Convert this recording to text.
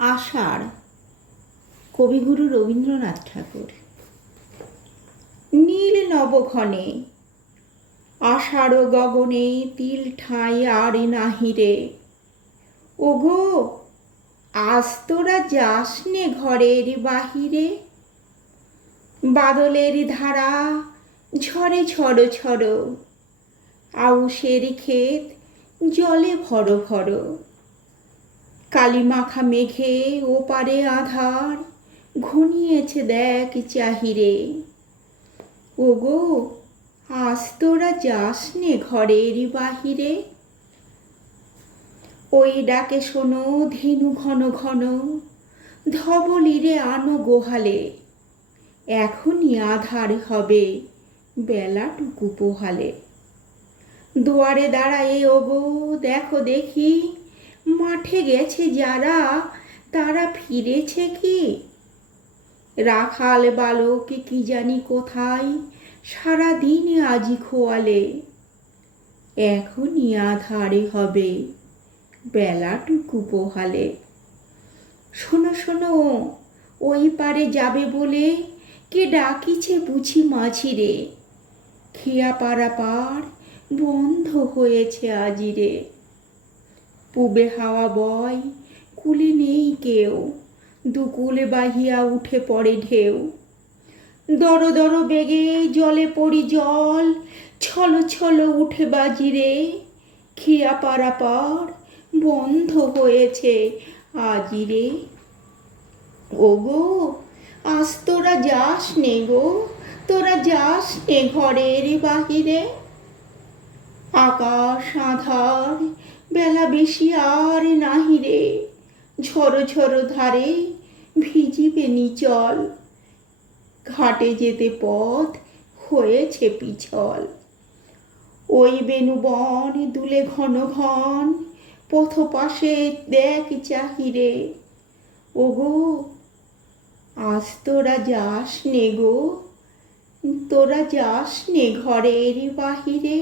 আষাঢ়, কবিগুরু রবীন্দ্রনাথ ঠাকুর। নীল নবঘনে আষাঢ় গগনে তিল ঠাঁই আর নাহিরে। ওগো, আজ তোরা যাস নে ঘরের বাহিরে। বাদলের ধারা ঝরে ঝড়ো ঝড়ো, আউশের ক্ষেত জলে ভরো ভরো। কালিমাখা মেঘে ওপারে আধার ঘনিয়েছে দেখ চাহিরে। ওগো, আজ তোরা যাস নে ঘরের বাহিরে। ওই ডাকে শোনো ধেনু ঘন ঘন, ধবলিরে আনো গোহালে। এখনই আধার হবে বেলাটুকু পোহালে। দুয়ারে দাঁড়ায়ে ওগো দেখো দেখি, মাঠে গেছে যারা তারা ফিরেছে কি। রাখাল বালক কি জানি কোথায় সারাদিন আজি খোয়ালে। এখনই আধারে হবে বেলাটুকু পোহালে। শোনো শোনো, ওই পারে যাবে বলে কে ডাকিছে বুঝি মাঝিরে। খেয়া পাড়া পার বন্ধ হয়েছে আজিরে। পূবে হাওয়া বয় কুলে নেই কেউ, দুকুলে বাহিয়া উঠে পড়ে ঢেউ। দর দর বেগে জলে পড়ি জল, ছলো ছলো উঠে বাজিরে। খেয়া পাড়া পার বন্ধ হয়েছে আজিরে। ওগো, আজ তোরা যাস নে গো, তোরা যাস নে ঘরের বাহিরে। আকাশ আঁধার বেলা বেশি আর নাহিরে। ঝড়ো ঝড়ো ধারে ভিজিবে নিচল, ঘাটে যেতে পথ হয়েছে পিছল। ওই বেণুবন দুলে ঘন ঘন, পথ পাশে দেখ চাহিরে। ওগো, আজ তোরা যাস নে গো, তোরা যাস নে ঘরের বাহিরে।